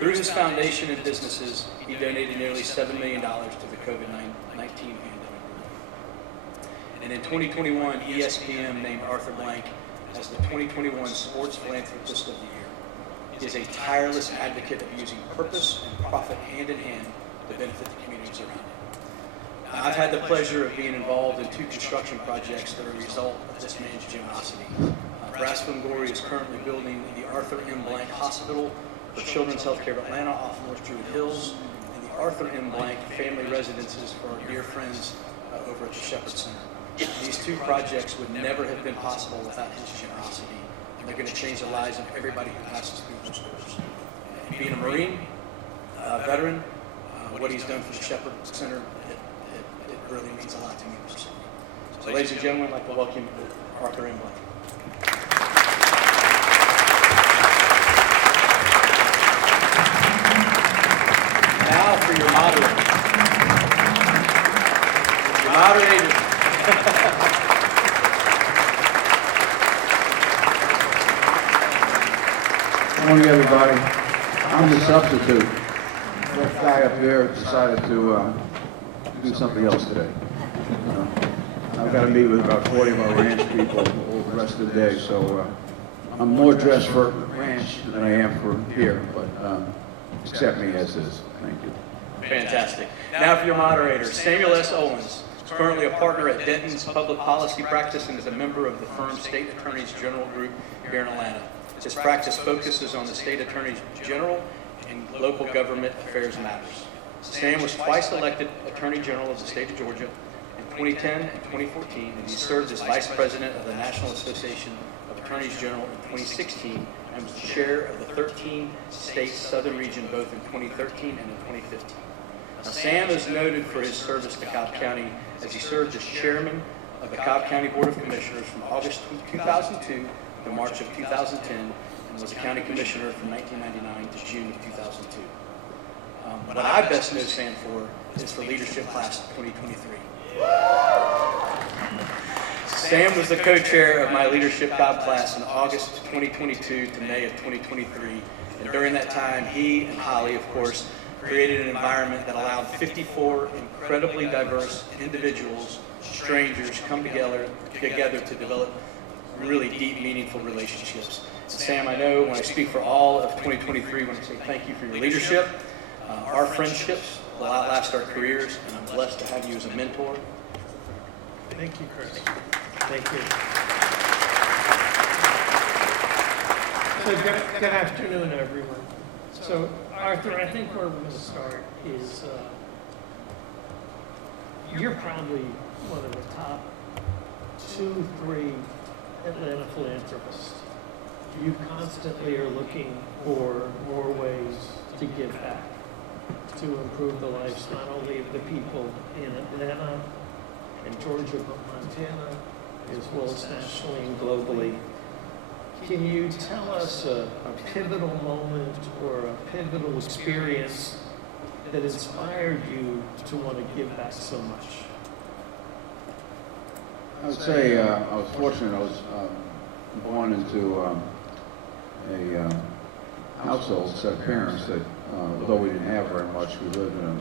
Through his foundation and businesses, he donated nearly $7 million to the COVID-19 pandemic. And in 2021, ESPN named Arthur Blank as the 2021 Sports Philanthropist of the Year. He is a tireless advocate of using purpose and profit hand in hand to benefit the communities around him. I've had the pleasure of being involved in 2 construction projects that are a result of this man's generosity. Brassfield Gorey is currently building the Arthur M. Blank Hospital for Children's Healthcare of Atlanta off North Druid Hills, and the Arthur M. Blank Family Residences for our dear friends over at the Shepherd Center. These 2 projects would never have been possible without his generosity, and they're going to change the lives of everybody who passes through those doors. Being a Marine, veteran, what he's done for the Shepherd Center, it really means a lot to me personally. So ladies and gentlemen, I'd like to welcome Arthur M. Blank. Now for your moderator. Your moderator. Good morning, everybody. I'm the substitute. That guy up there decided to do something else today. I've got to meet with about 40 of our ranch people all the rest of the day, so I'm more dressed for ranch than I am for here, but accept me as is. Thank you. Fantastic. Now for your moderator, Samuel S. Owens. He's currently a partner at Denton's Public Policy Practice and is a member of the firm's State Attorneys General Group here in Atlanta. His practice focuses on the State Attorneys General and local government affairs matters. Sam was twice elected Attorney General of the state of Georgia in 2010 and 2014, and he served as Vice President of the National Association of Attorneys General in 2016 and was the chair of the 13-state Southern Region both in 2013 and in 2015. Now, Sam is noted for his service to Cobb County as he served as chairman of the Cobb County Board of Commissioners from August 2002 to March of 2010 and was a county commissioner from 1999 to June of 2002. What I best know Sam for is for Leadership Class 2023. Sam was the co-chair of my Leadership Cobb class in August 2022 to May of 2023. And during that time, he and Holly, of course, created an environment that allowed 54 incredibly diverse individuals, strangers, come together to develop really deep, meaningful relationships. And Sam, I know when I speak for all of 2023, when I say thank you for your leadership, our friendships will outlast our careers, and I'm blessed to have you as a mentor. Thank you, Chris. Thank you. So good afternoon, everyone. So Arthur, I think where we're going to start is you're probably one of the top 2, 3 Atlanta philanthropists. You constantly are looking for more ways to give back, to improve the lives not only of the people in Atlanta and Georgia, but Montana, as well as nationally and globally. Can you tell us a pivotal moment or a pivotal experience that inspired you to want to give back so much? I would say I was fortunate. I was born into a household, set of parents that, although we didn't have very much, we lived in a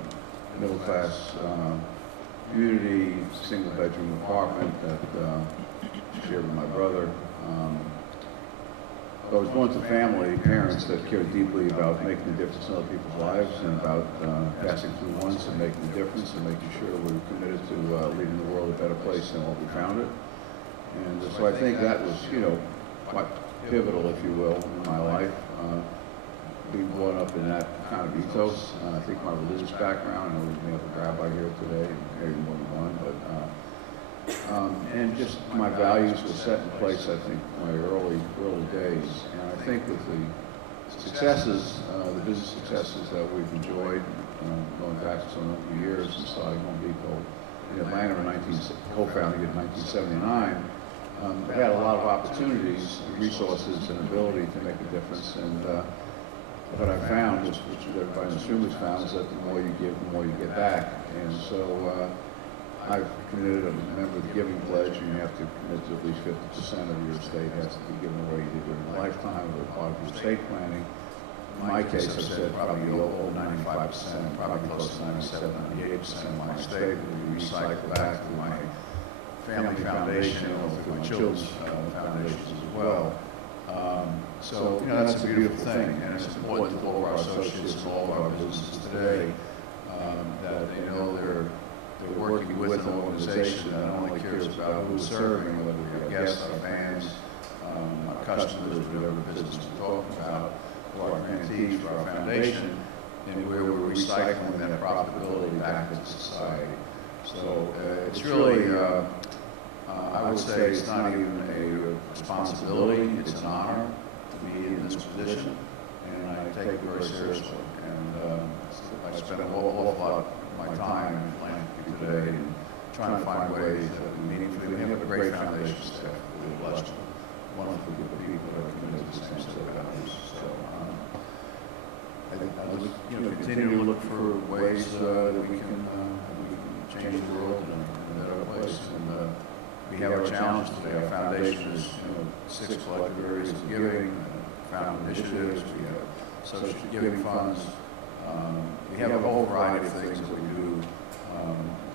middle-class community, single-bedroom apartment that shared with my brother. I was born to family, parents that cared deeply about making a difference in other people's lives and about passing through once and making a difference and making sure we were committed to leaving the world a better place than what we found it. And so I think that was, quite pivotal, if you will, in my life. Being brought up in that kind of ethos. I think my religious background, I know we have a rabbi here today, maybe more than one, but and just my values were set in place, I think, in my early days. And I think with the successes, the business successes that we've enjoyed, going back so many years and starting Home Depot in Atlanta co-founding it in 1979, I had a lot of opportunities, resources, and ability to make a difference. And what I found, which everybody in this room has found, is that the more you give, the more you get back. And so I've committed a member of the Giving Pledge, and you have to commit to at least 50% of your estate has to be given away either during a lifetime or part of your estate planning. My my case, I've said probably over 95%, probably close to 97, 98% of my estate will be recycled back to my family foundation or through my children's foundations as well. So, that's a beautiful thing, and it's important to all of our associates and all of our businesses today that they know they're working with an organization that not only cares about who's serving, whether we're guests, our fans, our customers, whatever business we're talking about, or our grantees for our foundation, and where we're recycling that profitability back into society. So it's really, I would say it's not even a responsibility, it's an honor to be in this position, and I take it very seriously. And I spend an awful lot of my time in philanthropy today and trying to find ways that we meaningfully. We have a great foundation staff. We're blessed with wonderful group of people that are committed to the same set of values. So I think I'll continue to look for ways that we can change the world in a better place. And we have our challenge today. Our foundation is 6 collective areas of giving, found initiatives. We have social giving funds. We have a whole variety of things that we do,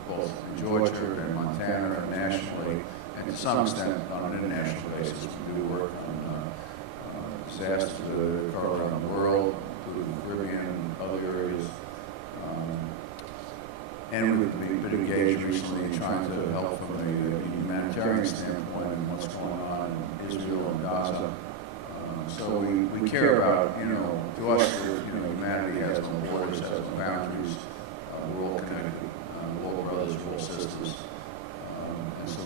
both in Georgia and Montana and nationally, and to some extent on an international basis. We do work on disasters that occur around the world, including the Caribbean and other areas. And we've been engaged recently in trying to help from a humanitarian standpoint in what's going on in Israel and Gaza. So we care about, to us, humanity has no borders, has no boundaries. We're all connected. We're all brothers, we're all sisters. And so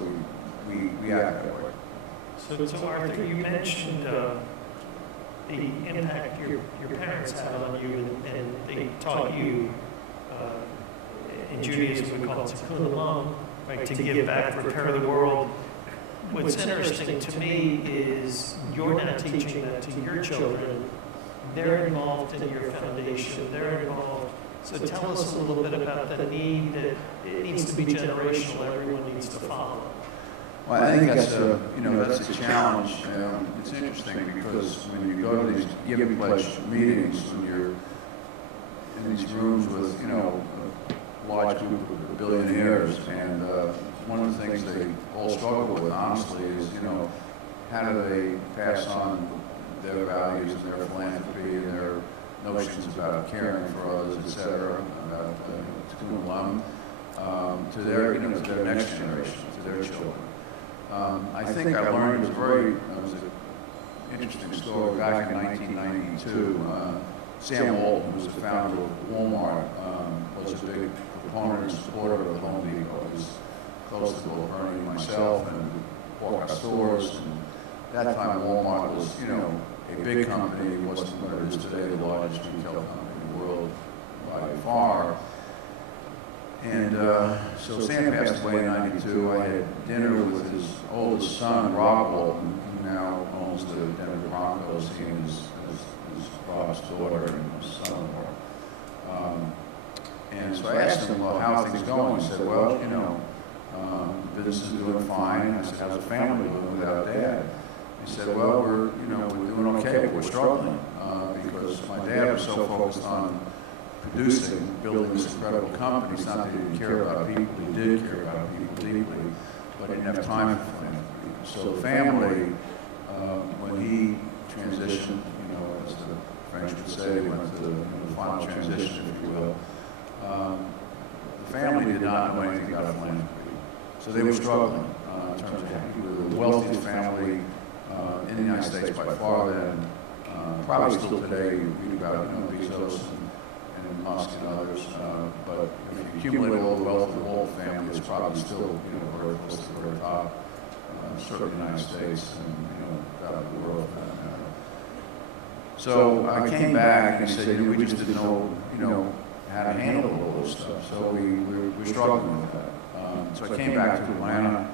we act that way. So Arthur, you mentioned the impact your parents had on you, and they taught you, in Judaism we call it tikkun olam, right, to give back, repair the world. What's interesting to me is you're now teaching that to your children. They're involved in your foundation. They're involved. So tell us a little bit about the need that it needs to be generational. Everyone needs to follow. Well, I think that's a challenge. It's interesting because when you go to these Giving Pledge meetings, when you're in these rooms with a large group of billionaires, and one of the things they all struggle with, honestly, is how do they pass on their values and their philanthropy and their notions about caring for others, etc., about tikkun olam, to their next generation, to their children. I think I learned it was an interesting story back in 1992. Sam Walton, who's the founder of Walmart, was a big proponent and supporter of Home Depot. He was close to both Bernie and myself, and walk our stores. And at that time, Walmart was, a big company. It wasn't what it is today, the largest retail company in the world by far. And so Sam passed away in '92. I had dinner with his oldest son, Rob Walton, who now owns the Denver Broncos team, his Rob's daughter and his son-in-law. And so I asked him, well, how are things going? He said, well, business is doing fine. I said, how's the family doing without Dad? He said, well, we're doing okay, but we're struggling because my dad was so focused on producing, building this incredible company. It's not that he didn't care about people, he did care about people deeply, but he didn't have time for philanthropy. So the family, when he transitioned, as the French would say, went to the final transition, if you will, the family did not know anything about philanthropy. So they were struggling in terms of, we were the wealthiest family in the United States by far then. Probably still today, you read about Bezos and Musk and others, but if you accumulate all the wealth of the whole family, it's probably still very close to the very top, certainly in the United States and out of the world for that matter. So I came back and said, we just didn't know how to handle all this stuff. So we're struggling with that. So I came back to Atlanta.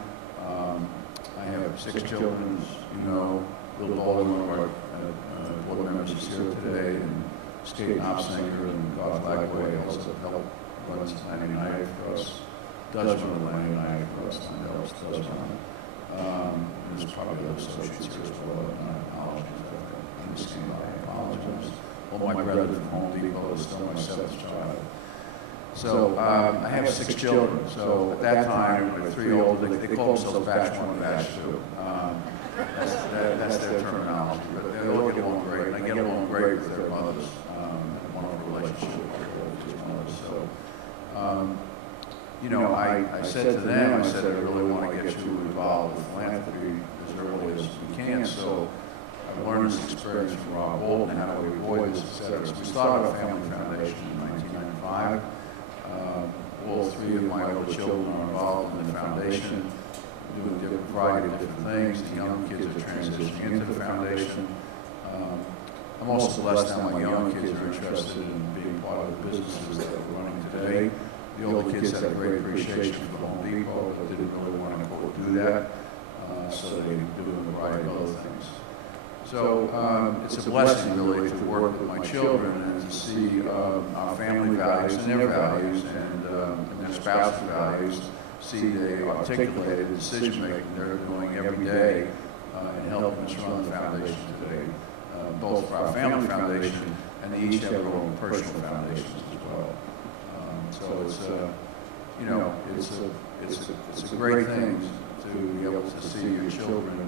I have 6 children, Bill Baldwin, our board members, is here today, and Skate Knopsinger and God Blackway also helped run Atlantic United for us. Does run Atlantic United for us, and else does run it. There's probably other associates here as well, and I apologize. I understand, I apologize. all my brethren from Home Depot is still my seventh child. So I have 6 children. So at that time, my 3 older, they call themselves batch 1 and batch 2. That's their terminology. But they all get along great, and I get along great with their mothers. And wonderful relationship with their mothers. So, you know, I said to them, I said, I really want to get you involved with philanthropy as early as we can. So I've learned this experience from Rob Bolton, how we avoid this, et cetera. So we started our family foundation in 1995. All 3 of my older children are involved in the foundation, doing a variety of different things. The young kids are transitioning into the foundation. I'm also blessed now my young kids are interested in being part of the businesses that we're running today. The older kids had a great appreciation for Home Depot, but didn't really want to go do that, so they do a variety of other things. So it's a blessing really to work with my children and to see our family values and their values and their spouse values, see they articulated the decision making they're doing every day in helping us run the foundation today, both for our family foundation and they each have their own personal foundations as well. So it's you know it's a great thing to be able to see your children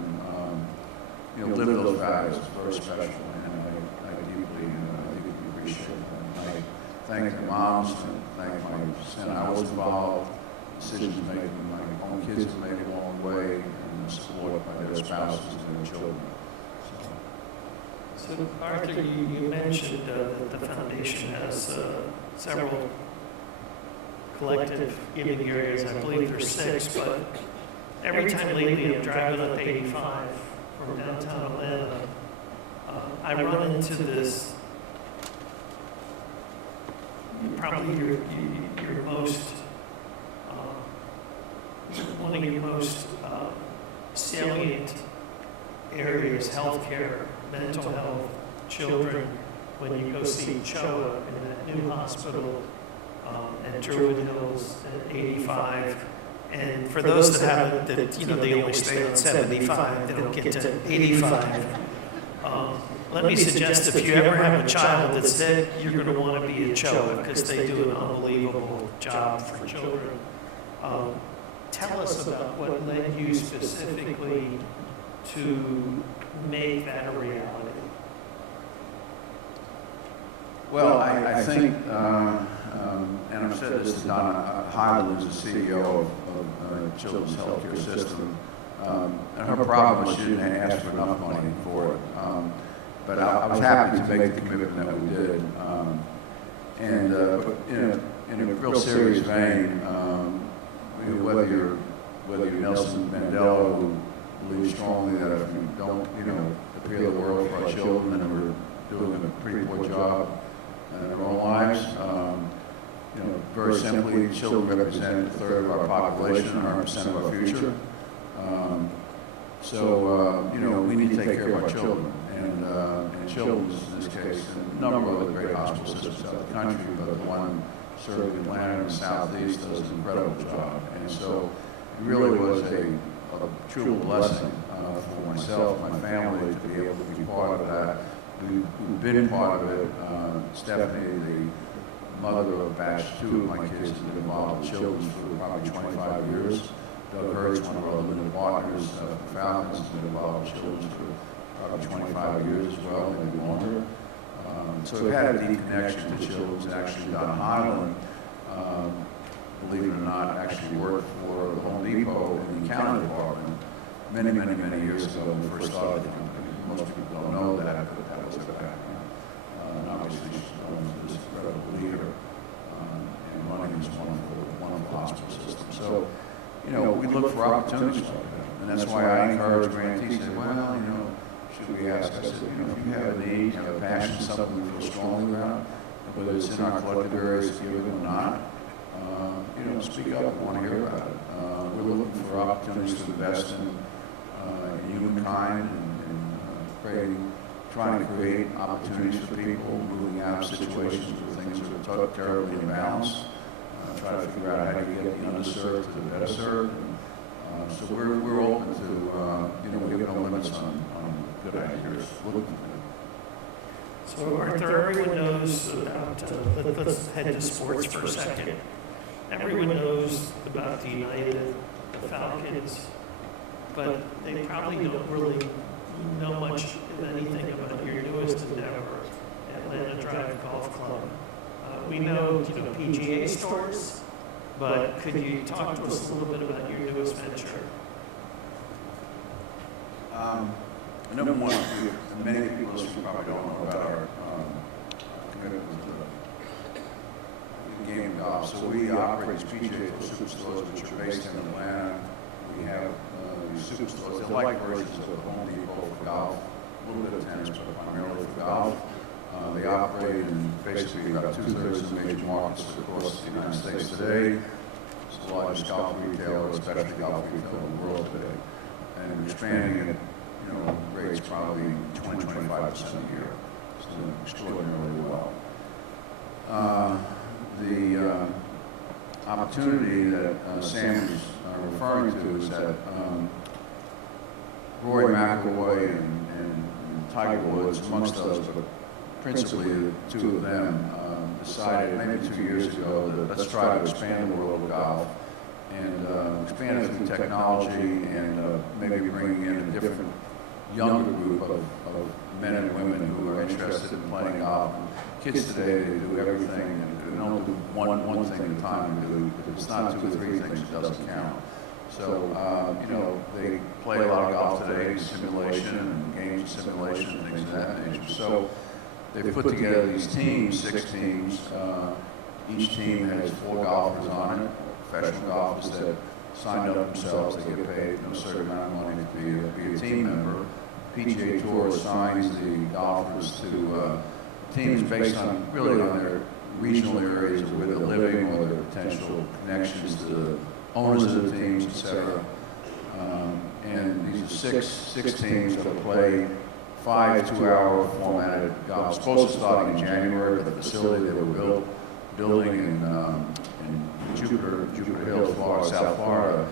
you know live those values. It's very special, and I deeply appreciate it. And I thank the moms and thank my son. I was involved. Decisions made my own kids have made along the way, and support by their spouses and their children. So Arthur, you mentioned that the foundation has several collective giving areas. I believe there's 6, but every time lately I'm driving up 85 from downtown Atlanta, I run into this, probably your most, one of your most salient areas, healthcare, mental health, children, when you go see CHOA in that new hospital at Druid Hills at 85. And for those that haven't, that, you know, they only stay on 75, they don't get to 85. Let me suggest if you ever have a child that's sick, you're going to want to be at CHOA because they do an unbelievable job for children. Tell us about what led you specifically to make that a reality. Well, I think, and I've said this to Donna Hyland, who's the CEO of Children's Healthcare System, and her problem was she didn't ask for enough money for it. But I was happy to make the commitment that we did. And in a real serious vein, whether you're Nelson Mandela, who believes strongly that if we don't, appear the world for our children, and we're doing a pretty poor job in our own lives. Very simply, children represent a third of our population, 100% of our future. We need to take care of our children, and children's in this case, and a number of other great hospital systems throughout the country, but the one serving Atlanta and the Southeast does an incredible job. And so it really was a true blessing for myself, my family, to be able to be part of that. We've been part of it. Stephanie, the mother of batch 2 of my kids, has been involved with children for probably 25 years. Doug Hurts, one of our limited partners for Falcons, has been involved with children for probably 25 years as well, maybe longer. So we've had a deep connection to children. And actually, Donna Hyland, believe it or not, actually worked for the Home Depot in the accounting department many years ago when we first started the company. Most people don't know that, but that was her background. And obviously, she's known as this incredible leader and running this wonderful hospital system. So, we look for opportunities like that. And that's why I encourage grantees to say, well, should we ask? I said, if you have a need, you have a passion, something we feel strongly about, whether it's in our collective areas, given or not, speak up. We want to hear about it. We're looking for opportunities to invest in humankind and trying to create opportunities for people, moving out of situations where things are terribly imbalanced. Try to figure out how do you get the underserved to the better served. So we're open to, we have no limits on good ideas. So Arthur, everyone knows about, let's head to sports for a second. Everyone knows about the United, the Falcons, but they probably don't really know much of anything about your newest endeavor, Atlanta Drive Golf Club. We know, PGA stores, but could you talk to us a little bit about your newest venture? Number one, many people listening probably don't know about our commitment to the game of golf. So we operate these PGA Tour superstores, which are based in Atlanta. We have these superstores. They're like versions of Home Depot for golf, a little bit of tennis, but primarily for golf. They operate in basically about 2/3 of the major markets across the United States today. It's the largest golf retailer, especially golf retailer in the world today. And we're expanding it, rates probably 20-25% a year. It's doing extraordinarily well. The opportunity that Sam is referring to is that Rory McIlroy and Tiger Woods, amongst others, but principally the two of them, decided maybe 2 years ago that let's try to expand the world of golf and expand it through technology and maybe bringing in a different, younger group of men and women who are interested in playing golf. Kids today, they do everything, and they don't do one thing at a time. If it's not 2 or 3 things, it doesn't count. So, they play a lot of golf today in simulation and games simulation and things of that nature. So they've put together these teams, 6 teams. Each team has 4 golfers on it, professional golfers that signed up themselves. They get paid a certain amount of money to be a team member. PGA Tour assigns the golfers to teams based on their regional areas of where they're living or their potential connections to the owners of the teams, etc. And these are six teams that will play 5 2-hour formatted golf. Supposed to start in January, but the facility they were building in Jupiter Hills, Florida, South Florida,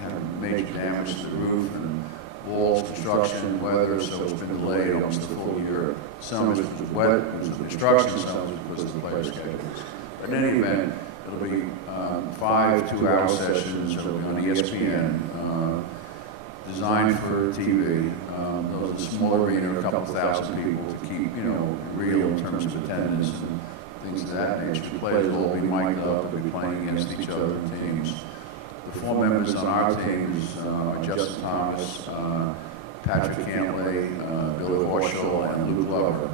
had major damage to the roof and walls, construction, weather, so it's been delayed almost a full year. Some of it was wet because of construction, some of it because of the player schedules. But in any event, it'll be 5 2-hour sessions. It'll be on ESPN, designed for TV. Those are small arena, a couple thousand people to keep, real in terms of attendance and things of that nature. The players will all be mic'd up. They'll be playing against each other in teams. The 4 members on our teams are Justin Thomas, Patrick Cantlay, Bill Horschel, and Luke Glover.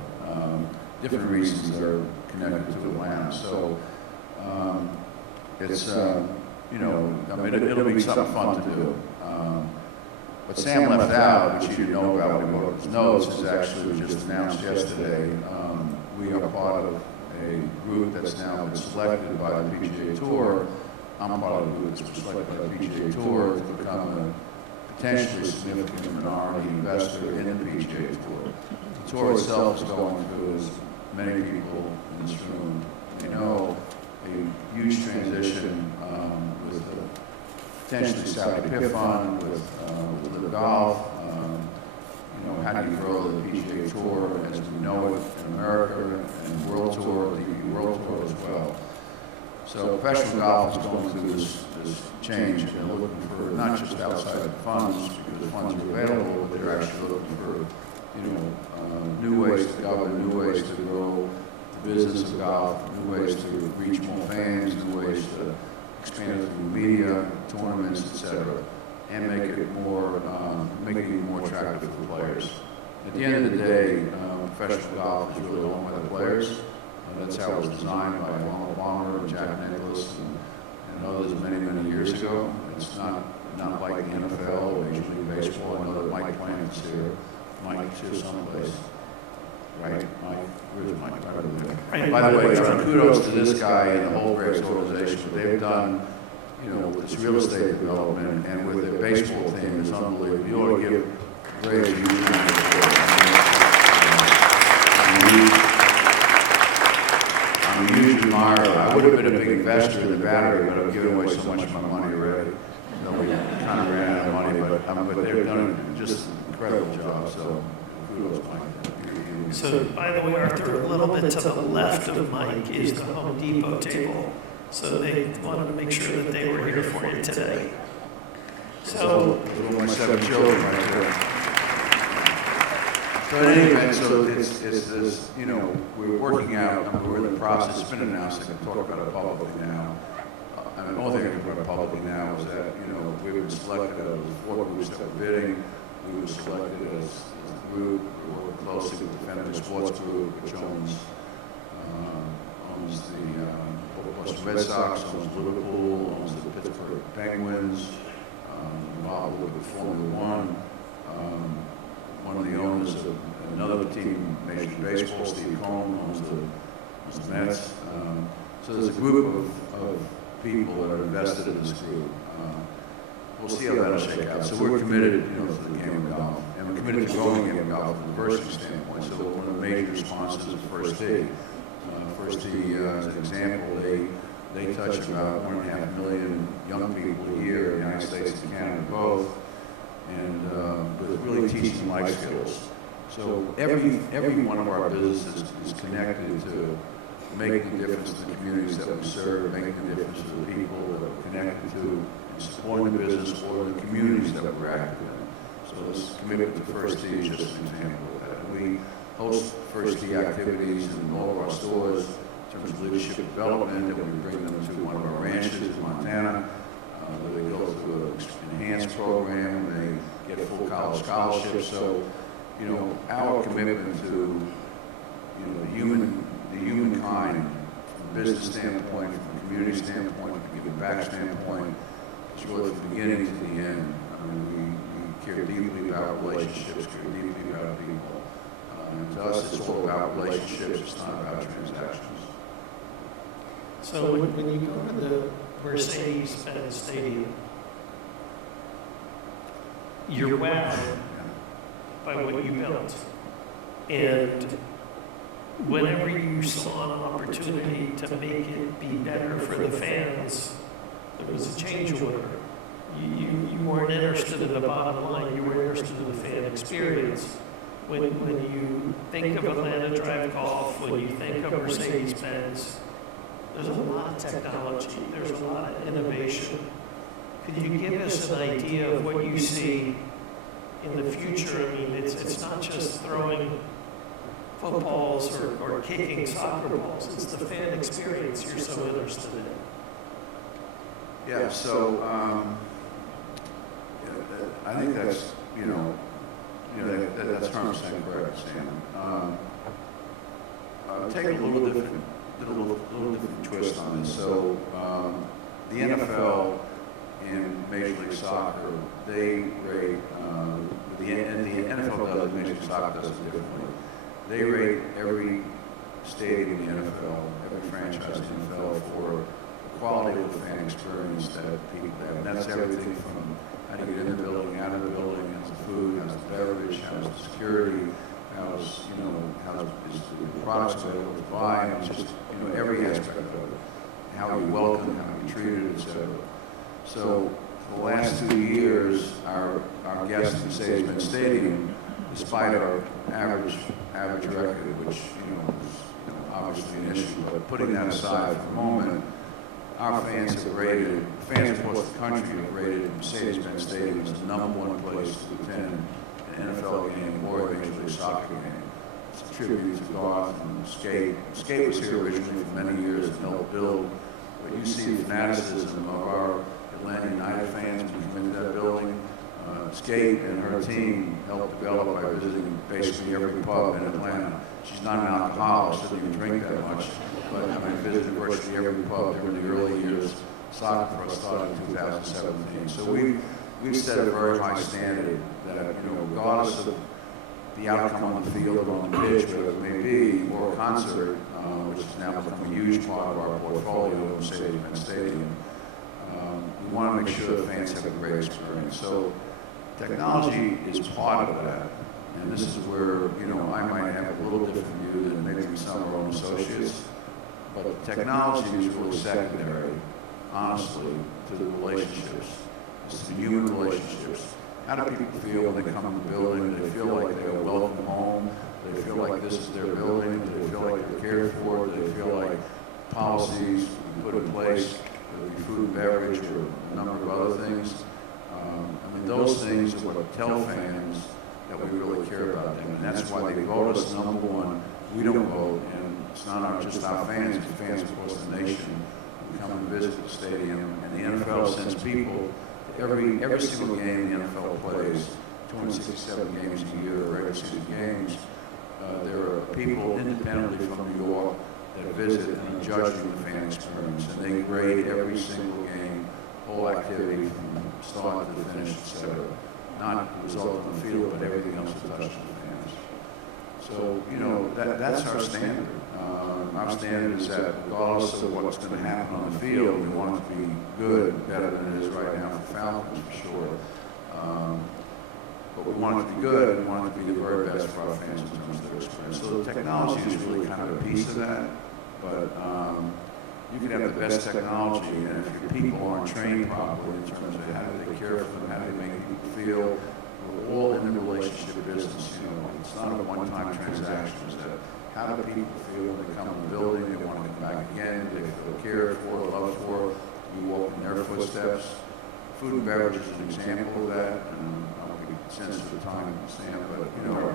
Different reasons they're connected to Atlanta. So it's, it'll be something fun to do. What Sam left out, which you didn't know about when he wrote his notes, is actually just announced yesterday. We are part of a group that's now been selected by the PGA Tour. I'm part of the group that's been selected by the PGA Tour to become a potentially significant minority investor in the PGA Tour. The tour itself is going through, as many people in this room know, a huge transition with the potentially Saudi PIF fund, with Live Golf. How do you grow the PGA Tour as we know it in America and World Tour, the World Tour as well. So professional golf is going through this change, and they're looking for not just outside funds, because the funds are available, but they're actually looking for new ways to govern, new ways to grow the business of golf, new ways to reach more fans, new ways to expand it through media, tournaments, etc., and make it even more attractive for players. At the end of the day, professional golf is really owned by the players. That's how it was designed by Ronald Palmer and Jack Nicklaus and others many years ago. It's not like the NFL or Major League Baseball. I know that Mike Plante's here. Mike's here someplace. Right, Mike? Where's Mike? Right over there. By the way, kudos to this guy and the whole Braves organization. What they've done, with this real estate development and with their baseball team is unbelievable. You ought to give Braves a huge round of applause. I'm a huge admirer. I would have been a big investor in the Battery, but I've given away so much of my money already. We kind of ran out of money, but they've done just an incredible job. So kudos, Mike. So, by the way, Arthur, a little bit to the left of Mike is the Home Depot table. So they wanted to make sure that they were here for you today. So, my 7 children right there. But anyway, so it's this, you know, we're working out, I mean, we're in the process, it's been announced, I can talk about it publicly now. I mean, the only thing I can talk about publicly now is that, you know, we were selected as 4 groups that were bidding. We were selected as a group, we work closely with the Fenway Sports Group, which owns the Boston Red Sox, owns Liverpool, owns the Pittsburgh Penguins, involved with Formula One. One of the owners of another team, Major League Baseball, Steve Cohen, owns the Mets. So there's a group of people that are invested in this group. We'll see how that'll shake out. So we're committed, you know, to the game of golf, and we're committed to growing the game of golf from a diversity standpoint. So one of the major sponsors is First Tee. First Tee, as an example, they touch about 1.5 million young people a year in the United States and Canada both, and with really teaching life skills. So every one of our businesses is connected to making a difference in the communities that we serve, making a difference to the people that we're connected to, and supporting the business or the communities that we're active in. So this commitment to First Tee is just an example of that. We host First Tee activities in all of our stores in terms of leadership development, and we bring them to one of our ranches in Montana, where they go through an enhanced program, they get full college scholarships. So, you know, our commitment to, you know, the humankind, from a business standpoint, from a community standpoint, from a giving back standpoint, is really from the beginning to the end. I mean, we care deeply about relationships, care deeply about people. And to us, it's all about relationships, it's not about transactions. So when you go to the Mercedes-Benz Stadium, you're wowed by what you built. And whenever you saw an opportunity to make it be better for the fans, there was a change order. You weren't interested in the bottom line, you were interested in the fan experience. When you think of Atlanta Drive Golf, when you think of Mercedes-Benz, there's a lot of technology, there's a lot of innovation. Could you give us an idea of what you see in the future? I mean, it's not just throwing footballs or kicking soccer balls, it's the fan experience you're so interested in. Yeah, so I think that's, that's 100% correct, Sam. Take a little different twist on this. So the NFL and Major League Soccer, they rate, the NFL does, Major League Soccer does it differently. They rate every stadium in the NFL, every franchise in the NFL for the quality of the fan experience that people have. And that's everything from how do you get in the building, out of the building, how's the food, how's the beverage, how's the security, how's is the products available to buy, and just, every aspect of it. How you welcome, how you treated, etc. So for the last 2 years, our guests in Mercedes-Benz Stadium, despite our average record, which is obviously an issue, but putting that aside for a moment, our fans across the country have rated Mercedes-Benz Stadium as the #1 place to attend an NFL game or a Major League Soccer game. It's a tribute to golf and skate. Skate was here originally for many years and helped build, but you see the fanaticism of our Atlanta United fans when you come into that building. Skate and her team helped develop by visiting basically every pub in Atlanta. She's not an alcoholic, she doesn't even drink that much, but visited virtually every pub during the early years. Soccer for us started in 2017. So we've set a very high standard that, regardless of the outcome on the field or on the pitch, whatever it may be, or a concert, which has now become a huge part of our portfolio in Mercedes-Benz Stadium, we want to make sure the fans have a great experience. So technology is part of that, and this is where, I might have a little different view than maybe some of our own associates, but technology is really secondary, honestly, to the relationships. It's the human relationships. How do people feel when they come in the building? Do they feel like they are welcome home? Do they feel like this is their building? Do they feel like they're cared for? Do they feel like policies we put in place, whether it be food and beverage or a number of other things? I mean, those things are what tell fans that we really care about them, and that's why they vote us number one. We don't vote, and it's not just our fans, it's fans across the nation who come and visit the stadium. And the NFL sends people to every single game the NFL plays, 267 games a year, regular season games. There are people independently from New York that visit and judge the fan experience, and they grade every single game, whole activity from start to finish, etc. Not the result on the field, but everything else that touches the fans. So, you know, that's our standard. Our standard is that regardless of what's going to happen on the field, we want it to be good, better than it is right now for Falcons, for sure. But we want it to be good, we want it to be the very best for our fans in terms of their experience. So the technology is really kind of a piece of that, but you can have the best technology, and if your people aren't trained properly in terms of how do they care for them, how do they make people feel, we're all in the relationship business, you know. It's not a one-time transaction. It's that how do people feel when they come in the building, they want to come back again, they feel cared for, loved for, you walk in their footsteps. Food and beverage is an example of that, and I don't think it sense of the time, Sam, but, you know,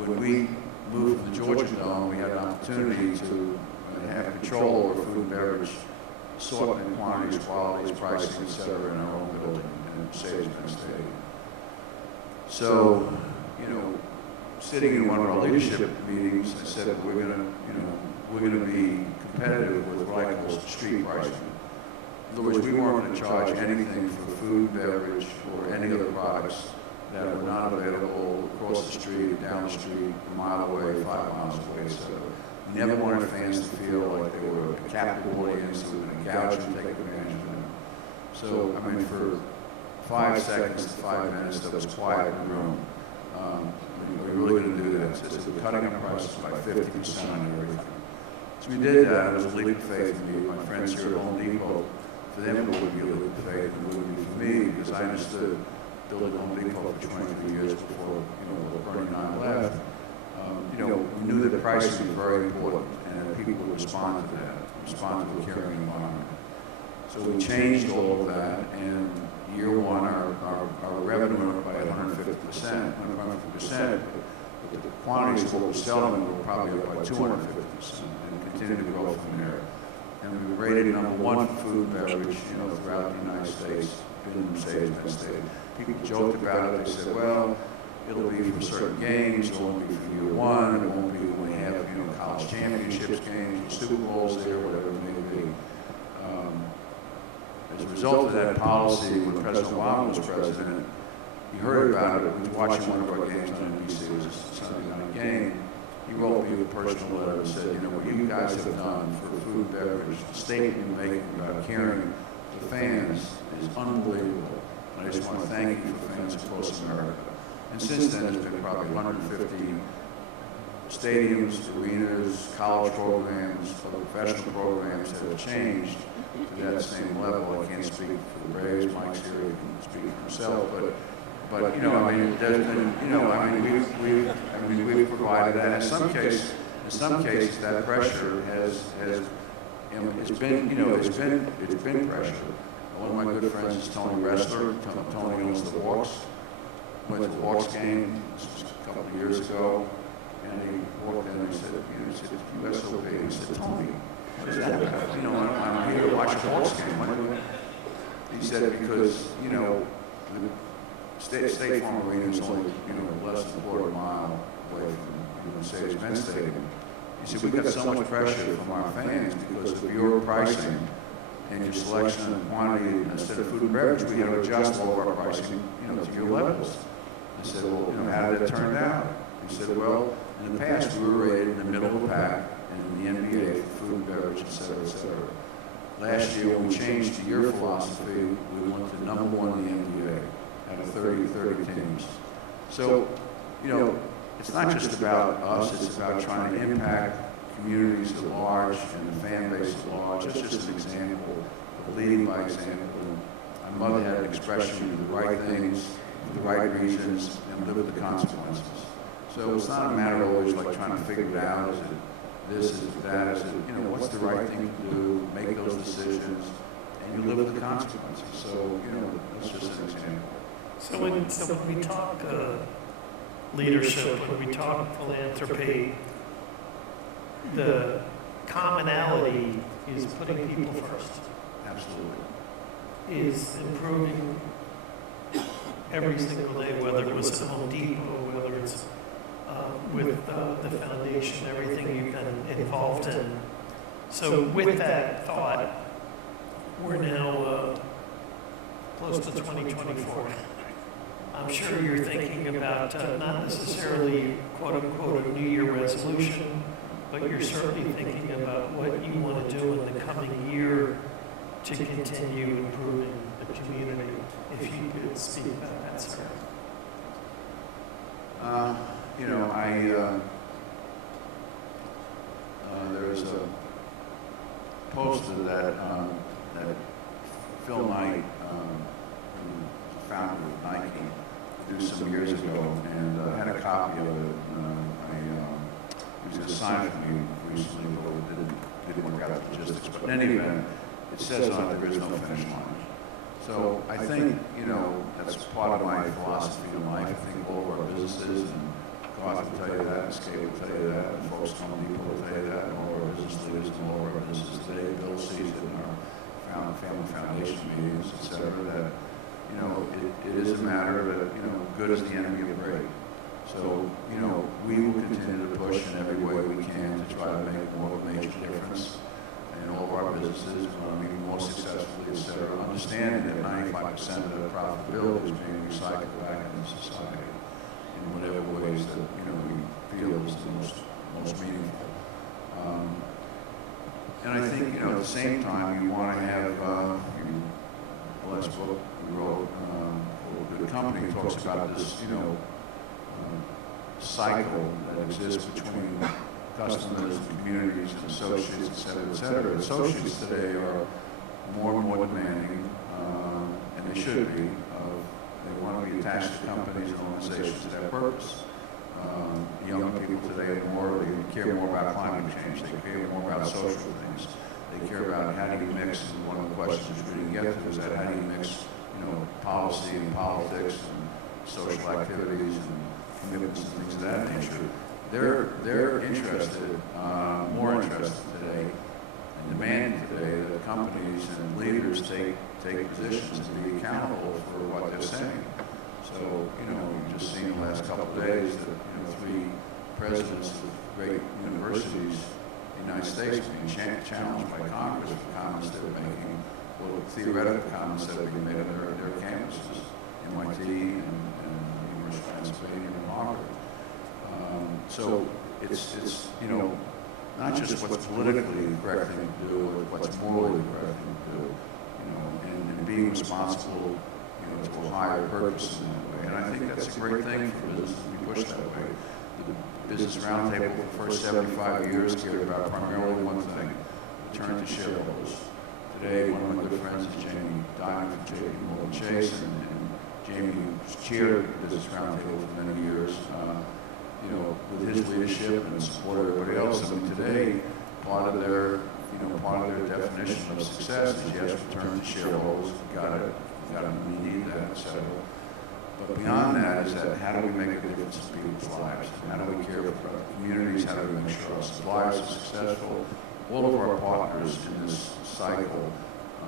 when we moved from the Georgia Dome, we had an opportunity to have control over food and beverage, assortment, quantities, qualities, pricing, et cetera, in our own building and Mercedes-Benz Stadium. So, you know, sitting in one of our leadership meetings, I said we're going to be competitive with what I call street pricing. In other words, we weren't going to charge anything for food, beverage, or any other products that were not available across the street, down the street, a mile away, 5 miles away, etc. We never wanted fans to feel like they were a captive audience who were going to gouge and take advantage of them. So, I mean, for 5 seconds to 5 minutes, that was quiet in the room. We're really going to do that. So we're cutting our prices by 50% on everything. So we did that. It was a leap of faith for me. My friends here at Home Depot, for them it would be a leap of faith, and it wouldn't be for me, because I understood building Home Depot for 23 years before, you know, Bernie and I left. You know, we knew that pricing was very important, and that people would respond to that, respond to a caring environment. So we changed all of that, and year one, our revenue went up by 150%, but the quantities of what we're selling were probably up by 250%, and continue to grow from there. And we were rated number one for food and beverage, you know, throughout the United States, in Mercedes-Benz Stadium. People joked about it. They said, well, it'll be for certain games, it won't be for year one, it won't be when we have, you know, college championships games, Super Bowls there, whatever it may be. As a result of that policy, when President Obama was president, he heard about it. He was watching one of our games on NBC. It was a Sunday night game. He wrote me a personal letter and said, you know, what you guys have done for food and beverage, the statement you're making about caring for fans is unbelievable. And I just want to thank you for fans across America. And since then, there's been probably 150 stadiums, arenas, college programs, other professional programs that have changed to that same level. I can't speak for the Braves, Mike's here, he can speak for himself, but you know, I mean, there's been, you know, I mean, we've provided that. In some cases, that pressure has, you know, it's been pressure. One of my good friends is Tony Ressler. Tony owns the Hawks. Went to the Hawks game a couple of years ago, and he walked in and he said, you know, he said, USOP. He said, Tony, what is that about? You know, I'm here to watch a Hawks game. He said, because, you know, the State Farm Arena is only, you know, less than a quarter mile away from Mercedes-Benz Stadium. He said, we got so much pressure from our fans because of your pricing and your selection and quantity. Instead of food and beverage, we had to adjust all of our pricing, you know, to your levels. I said, well, you know, how did that turn out? He said, well, in the past, we were rated in the middle of the pack in the NBA for food and beverage, et cetera, et cetera. Last year, when we changed to your philosophy, we went to number one in the NBA out of 30 teams. So, you know, it's not just about us, it's about trying to impact communities at large and the fan base at large. It's just an example of leading by example. My mother had an expression, do the right things for the right reasons and live with the consequences. So it's not a matter of always like trying to figure it out, is it this, is it that, is it, you know, what's the right thing to do, make those decisions, and you live with the consequences. So, you know, that's just an example. So when we talk leadership, when we talk philanthropy, the commonality is putting people first, Absolutely. is improving every single day, whether it was at Home Depot, whether it's with the foundation, everything you've been involved in. So with that thought, we're now close to 2024. I'm sure you're thinking about not necessarily quote unquote a New Year resolution, but you're certainly thinking about what you want to do in the coming year to continue improving the community. If you could speak about that, sir. You know, there's a poster that Phil Knight, who founded with Nike, did some years ago, and I had a copy of it. He was assigned to me recently, but it didn't work out the logistics. But in any event, it says on it, there is no finish line. So I think, you know, that's part of my philosophy in life. I think all of our businesses, and Cobb will tell you that, and Skate will tell you that, and folks from Home Depot will tell you that, and all of our business leaders and all of our businesses today, Bill sees it in our family foundation meetings, et cetera, that, you know, it is a matter that, you know, good is the enemy of great. So, you know, we will continue to push in every way we can to try to make more of a major difference in all of our businesses, more successfully, et cetera, understanding that 95% of the profitability is being recycled back into society in whatever ways that, you know, we feel is the most meaningful. And I think, you know, at the same time, you want to have, the last book we wrote, for a good company, talks about this, you know, cycle that exists between customers, and communities, and associates, et cetera, et cetera. Associates today are more and more demanding, and they should be. They want to be attached to companies and organizations that have purpose. Young people today they care more about climate change. They care more about social things. They care about how do you mix, and one of the questions we didn't get to is that how do you mix, you know, policy and politics and social activities and commitments and things of that nature. They're interested, more interested today, and demanding today that companies and leaders take positions and be accountable for what they're saying. So, you know, we've just seen in the last couple of days that, you know, 3 presidents of great universities in the United States being challenged by Congress for comments they were making, or theoretical comments that are being made on their campuses, MIT and University of Pennsylvania and Harvard. So it's you know, not just what's politically the correct thing to do, or what's morally the correct thing to do, you know, and being responsible, you know, to a higher purpose in that way. And I think that's a great thing for business to be pushed that way. The Business Roundtable for the first 75 years cared about primarily one thing: return to shareholders. Today, one of my good friends is Jamie Dimon from JPMorgan Chase, and Jamie chaired the Business Roundtable for many years. You know, with his leadership and support of everybody else. I mean, today, part of their definition of success is yes, return to shareholders. We need that, et cetera. But beyond that is that how do we make a difference in people's lives? How do we care for our communities? How do we make sure our suppliers are successful? All of our partners in this cycle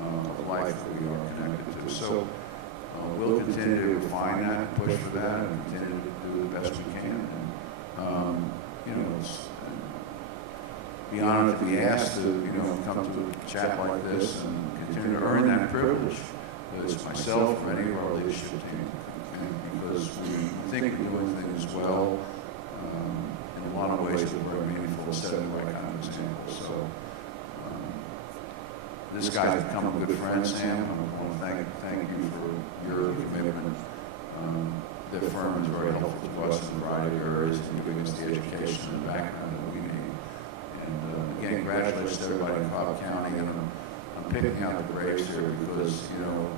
of life that we are connected to. So we'll continue to refine that, push for that, and continue to do the best we can. You know, it's be honored to be asked to, you know, come to a chat like this and continue to earn that privilege. Whether it's myself or any of our leadership team, and because we think we're doing things well in a lot of ways that are very meaningful, setting the right kind of example. So this guy's become a good friend, Sam. I want to thank you for your commitment. The firm is very helpful to us in a variety of areas, and giving us the education and background that we need. And again, congratulations to everybody in Cobb County. And I'm picking out the Braves here because, you know,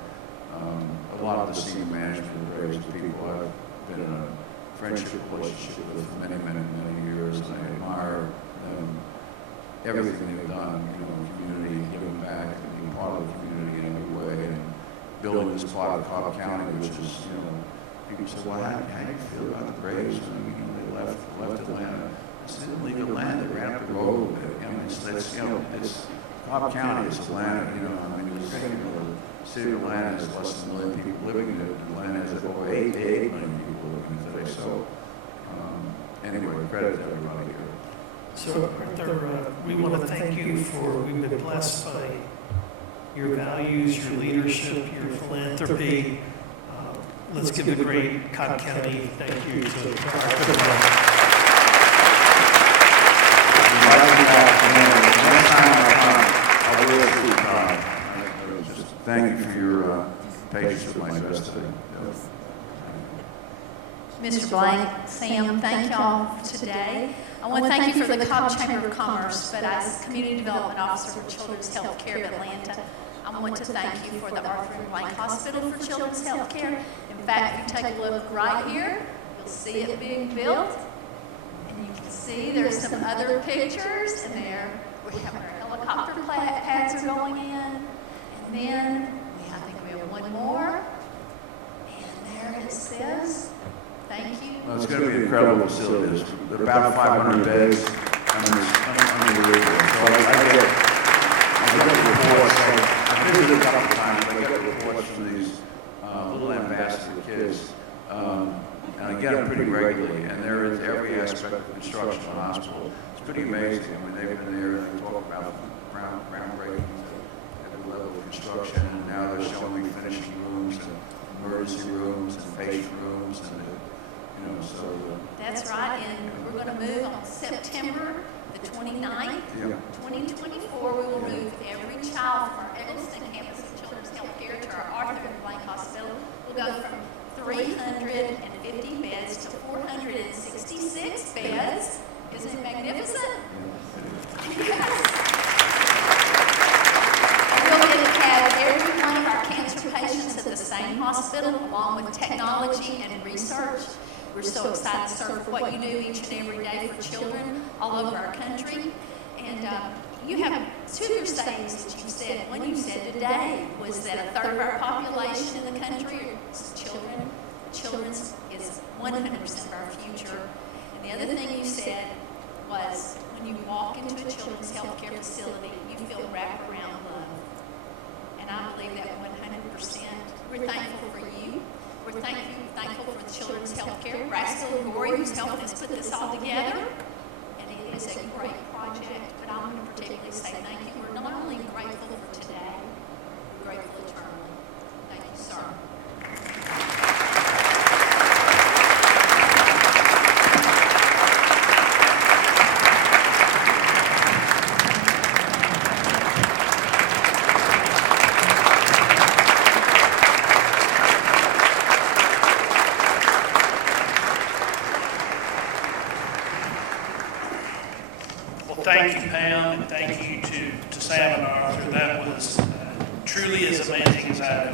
a lot of the senior management of the Braves are people I've been in a friendship relationship with for many, many, many years, and I admire them, everything they've done, you know, community, giving back, and being part of the community in every way, and building this part of Cobb County, which is, you know, people say, well, how do you feel about the Braves? I mean, you know, they left Atlanta. It's illegal land, they ran up the road. I mean, it's you know, it's, Cobb County is Atlanta, you know, I mean, it's, you know, the city of Atlanta has less than 1 million people living in it. Atlanta has over 8 million people living in it today, so, anyway, credit to everybody here. So, Arthur, we want to thank you for, we've been blessed by your values, your leadership, your philanthropy. Let's give the great Cobb County thank you to Arthur Blank. Thank you for your patience with my address today. Mr. Blank, Sam, thank y'all for today. I want to thank you for the Cobb Chamber of Commerce, but as Community Development Officer for Children's Health Care of Atlanta, I want to thank you for the Arthur Blank Hospital for Children's Health Care. In fact, if you take a look right here, you'll see it being built. And you can see there's some other pictures, and there we have our helicopter pads are going in. And then I think we have one more. And there it says, thank you. Well, it's going to be an incredible facility. There are about 500 beds. I mean, it's unbelievable. So I get reports. I've visited a couple of times. I get reports from these little ambassador kids. And I get them pretty regularly. And there is every aspect of construction of the hospital. It's pretty amazing. I mean, they've been there and they talk about groundbreaking at the level of construction. And now they're showing me finishing rooms and emergency rooms and patient rooms and you know, so that's right, and we're going to move on September the 29th, 2024. We will move every child from our Eggleston campus of Children's Health Care to our Arthur Blank Hospital. We'll go from 350 beds to 466 beds. Isn't it magnificent? Yes. We'll have every one of our cancer patients at the same hospital, along with technology and research. We're so excited to serve what you do each and every day for children all over our country. And you have two of your sayings that you said. One you said today was that a third of our population in the country is children. Children's is 100% of our future. And the other thing you said was when you walk into a children's health care facility, you feel wraparound love. And I believe that 100%. We're thankful for you. We're thankful for the Children's Health Care. Brasco and Gory, who's helping us put this all together. And it is a great project, but I want to particularly say thank you. We're not only grateful for today, we're grateful eternally. Thank you, sir. Thank you, Pam, and thank you to Sam and Arthur. That was truly as amazing as I